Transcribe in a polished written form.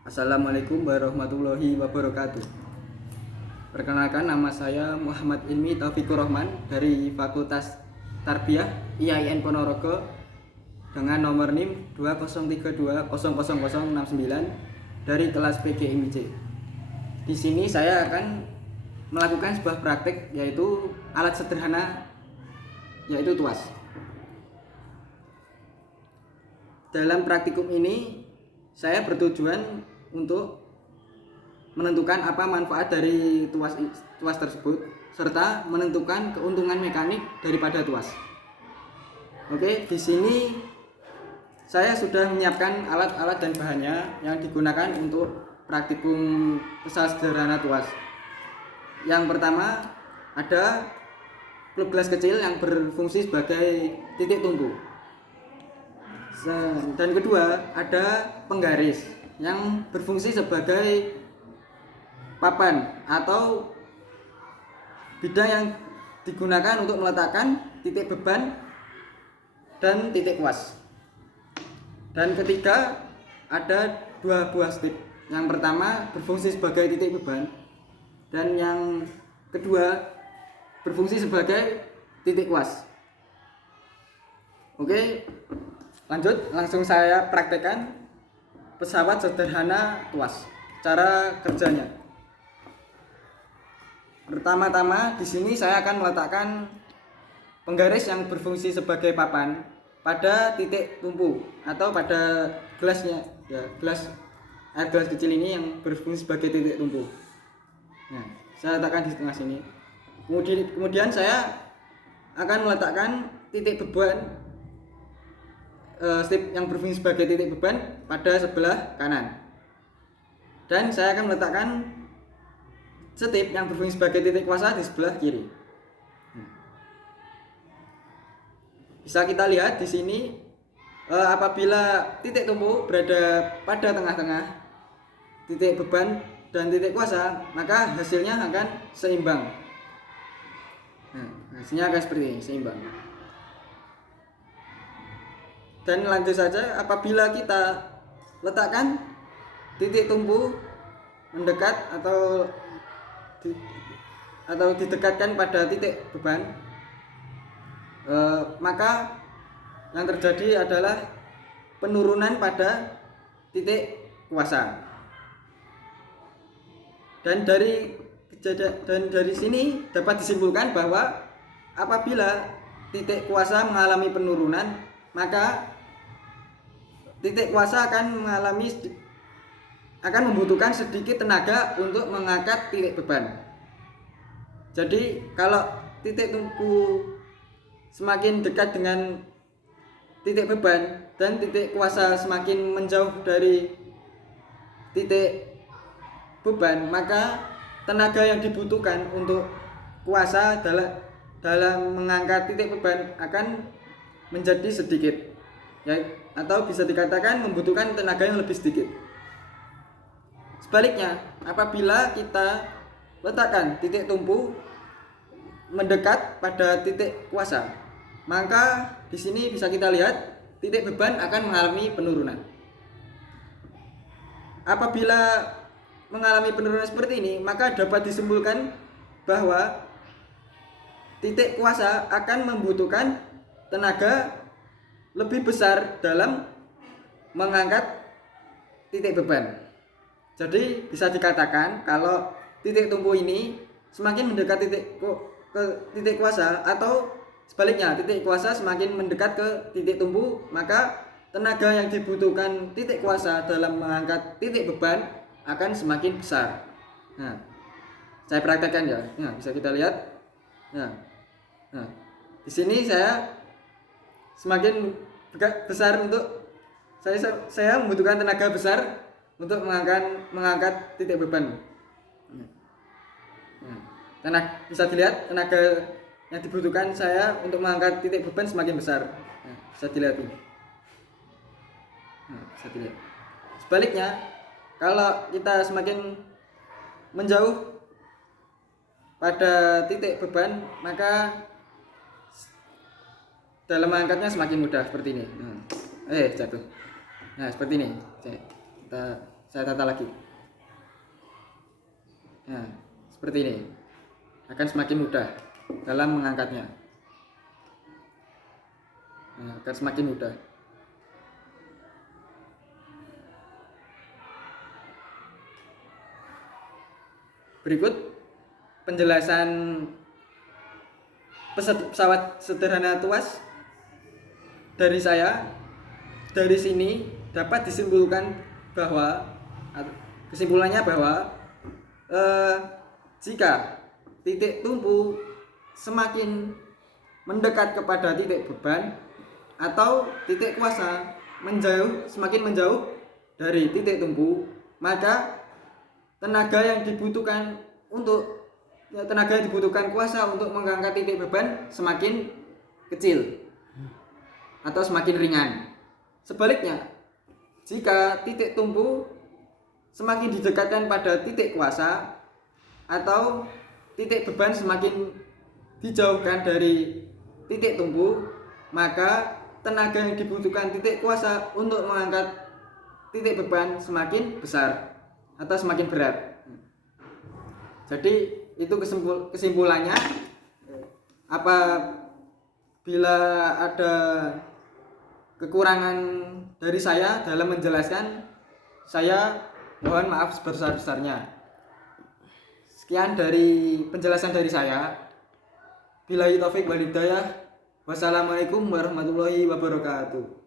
Assalamualaikum warahmatullahi wabarakatuh. Perkenalkan, nama saya Muhammad Ilmi Taufikur Rahman dari Fakultas Tarbiyah IAIN Ponorogo dengan nomor NIM 2032000069 dari kelas PGMIC. Di sini saya akan melakukan sebuah praktek yaitu alat sederhana yaitu tuas. Dalam praktikum ini saya bertujuan untuk menentukan apa manfaat dari tuas tersebut serta menentukan keuntungan mekanik daripada tuas. Oke, di sini saya sudah menyiapkan alat-alat dan bahannya yang digunakan untuk praktikum pesawat sederhana tuas. Yang pertama ada plug gelas kecil yang berfungsi sebagai titik tumpu. Dan kedua ada penggaris yang berfungsi sebagai papan atau bidang yang digunakan untuk meletakkan titik beban dan titik kuas. Dan ketiga ada dua buah strip. Yang pertama berfungsi sebagai titik beban dan yang kedua berfungsi sebagai titik kuas. Oke, lanjut, langsung saya praktekkan pesawat sederhana tuas. Cara kerjanya. Pertama-tama di sini saya akan meletakkan penggaris yang berfungsi sebagai papan pada titik tumpu atau pada gelasnya, ya, gelas kecil ini yang berfungsi sebagai titik tumpu. Nah, saya letakkan di tengah sini. Kemudian saya akan meletakkan titik beban strip yang berfungsi sebagai titik beban pada sebelah kanan, dan saya akan meletakkan strip yang berfungsi sebagai titik kuasa di sebelah kiri. Bisa kita lihat di sini, apabila titik tumpu berada pada tengah-tengah titik beban dan titik kuasa, maka hasilnya akan seimbang. Hasilnya akan seperti ini, seimbang. Dan lanjut saja, apabila kita letakkan titik tumpu mendekat atau didekatkan pada titik beban, maka yang terjadi adalah penurunan pada titik kuasa. Dan dari sini dapat disimpulkan bahwa apabila titik kuasa mengalami penurunan, maka titik kuasa akan membutuhkan sedikit tenaga untuk mengangkat titik beban. Jadi kalau titik tumpu semakin dekat dengan titik beban dan titik kuasa semakin menjauh dari titik beban, maka tenaga yang dibutuhkan untuk kuasa dalam mengangkat titik beban akan menjadi sedikit, ya, atau bisa dikatakan membutuhkan tenaga yang lebih sedikit. Sebaliknya, apabila kita letakkan titik tumpu mendekat pada titik kuasa, maka di sini bisa kita lihat titik beban akan mengalami penurunan. Apabila mengalami penurunan seperti ini, maka dapat disimpulkan bahwa titik kuasa akan membutuhkan tenaga lebih besar dalam mengangkat titik beban. Jadi bisa dikatakan kalau titik tumpu ini semakin mendekat ke titik kuasa, atau sebaliknya titik kuasa semakin mendekat ke titik tumpu, maka tenaga yang dibutuhkan titik kuasa dalam mengangkat titik beban akan semakin besar. Nah, saya praktekkan ya. Nah, bisa kita lihat. Nah, di sini saya semakin besar untuk saya membutuhkan tenaga besar untuk mengangkat titik beban. Bisa dilihat tenaga yang dibutuhkan saya untuk mengangkat titik beban semakin besar. Bisa dilihat ini. Bisa dilihat. Sebaliknya, kalau kita semakin menjauh pada titik beban, maka dalam mengangkatnya semakin mudah seperti ini. Jatuh. Nah, seperti ini. Kita Saya tata lagi. Nah, seperti ini. Akan semakin mudah dalam mengangkatnya. Nah, akan semakin mudah. Berikut penjelasan pesawat sederhana tuas dari saya. Dari sini dapat disimpulkan bahwa kesimpulannya bahwa jika titik tumpu semakin mendekat kepada titik beban atau titik kuasa semakin menjauh dari titik tumpu, maka tenaga yang dibutuhkan kuasa untuk mengangkat titik beban semakin kecil atau semakin ringan. Sebaliknya, jika titik tumpu semakin didekatkan pada titik kuasa atau titik beban semakin dijauhkan dari titik tumpu, maka tenaga yang dibutuhkan titik kuasa untuk mengangkat titik beban semakin besar atau semakin berat. Jadi itu kesimpulannya. Apabila ada kekurangan dari saya dalam menjelaskan, saya mohon maaf sebesar-besarnya. Sekian dari penjelasan dari saya. Billahi taufik wal hidayah. Wassalamualaikum warahmatullahi wabarakatuh.